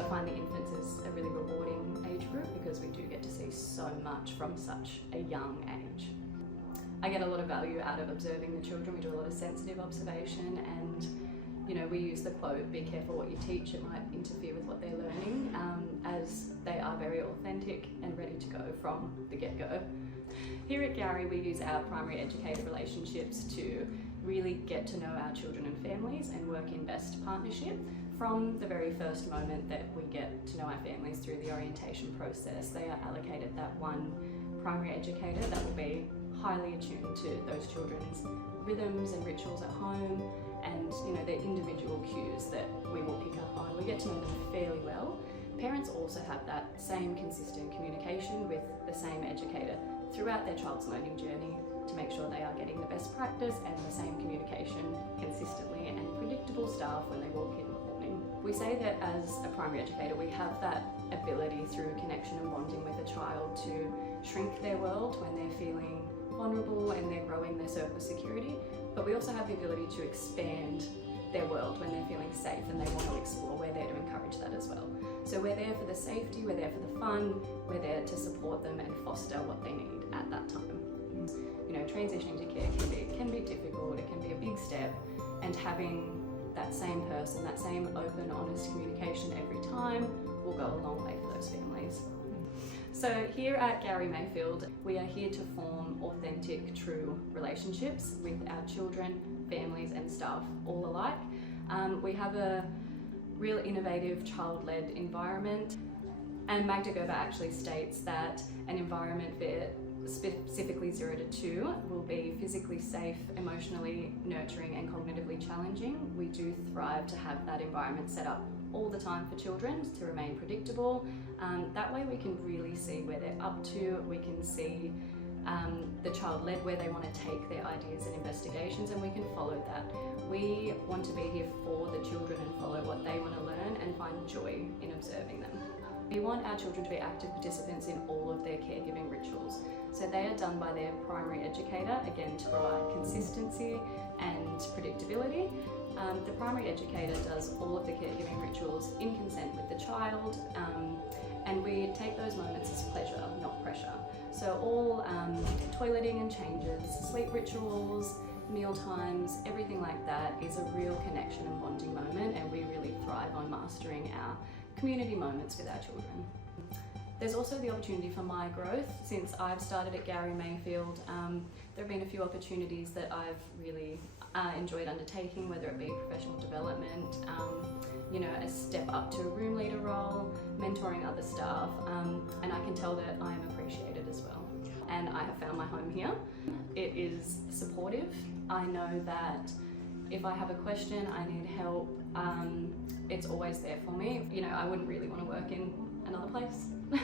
So I find the infants is a really rewarding age group because we do get to see so much from such a young age. I get a lot of value out of observing the children. We do a lot of sensitive observation, and we use the quote, "Be careful what you teach, it might interfere with what they're learning," as they are very authentic and ready to go from the get-go. Here at Gowrie, we use our primary educator relationships to really get to know our children and families and work in best partnership. From the very first moment that we get to know our families through the orientation process, they are allocated that one primary educator that will be highly attuned to those children's rhythms and rituals at home, and their individual cues that we will pick up on. We get to know them fairly well. Parents also have that same consistent communication with the same educator throughout their child's learning journey to make sure they are getting the best practice and the same communication consistently, and predictable staff when they walk in the morning. We say that as a primary educator, we have that ability through connection and bonding with a child to shrink their world when they're feeling vulnerable and they're growing their circle of security, but we also have the ability to expand their world when they're feeling safe and they want to explore. We're there to encourage that as well. So we're there for the safety, we're there for the fun, we're there to support them and foster what they need at that time. Transitioning to care can be difficult, it can be a big step, and having that same person, that same open, honest communication every time will go a long way for those families. So here at Gowrie Mayfield, we are here to form authentic, true relationships with our children, families and staff all alike. We have a real innovative child-led environment, and Magda Gerber actually states that an environment for specifically 0 to 2 will be physically safe, emotionally nurturing and cognitively challenging. We do thrive to have that environment set up all the time for children to remain predictable. That way we can really see where they're up to, we can see the child led where they want to take their ideas and investigations, and we can follow that. We want to be here for the children and follow what they want to learn and find joy in observing them. We want our children to be active participants in all of their caregiving rituals. So they are done by their primary educator, again to provide consistency and predictability. The primary educator does all of the caregiving rituals in consent with the child, and we take those moments as pleasure, not pressure. So all toileting and changes, sleep rituals, meal times, everything like that is a real connection and bonding moment, and we really thrive on mastering our community moments with our children. There's also the opportunity for my growth. Since I've started at Gowrie Mayfield, there have been a few opportunities that I've really enjoyed undertaking, whether it be professional development, a step up to a room leader role, mentoring other staff, and I can tell that I am appreciated as well. And I have found my home here. It is supportive. I know that if I have a question, I need help, it's always there for me. I wouldn't really want to work in another place. I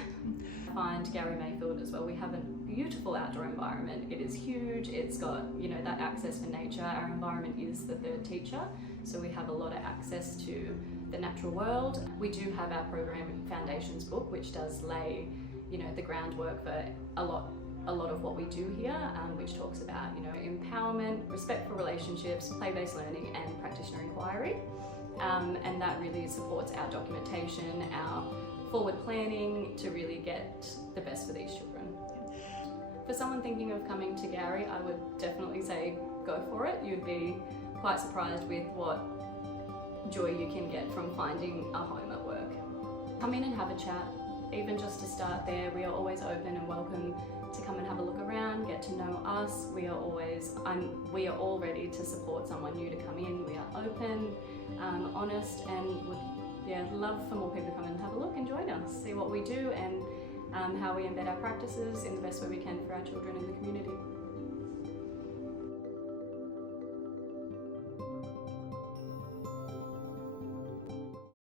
find Gowrie Mayfield as well, we have a beautiful outdoor environment. It is huge, it's got that access for nature. Our environment is the third teacher, so we have a lot of access to the natural world. We do have our program foundations book, which does lay the groundwork for a lot of what we do here, which talks about empowerment, respect for relationships, play-based learning and practitioner inquiry, and that really supports our documentation, our forward planning to really get the best for these children. For someone thinking of coming to Gowrie, I would definitely say go for it. You'd be quite surprised with what joy you can get from finding a home at work. Come in and have a chat, even just to start there. We are always open and welcome to come and have a look around, get to know us. We are all ready to support someone new to come in. We are open, honest, and would love for more people to come and have a look and join us, see what we do and how we embed our practices in the best way we can for our children in the community.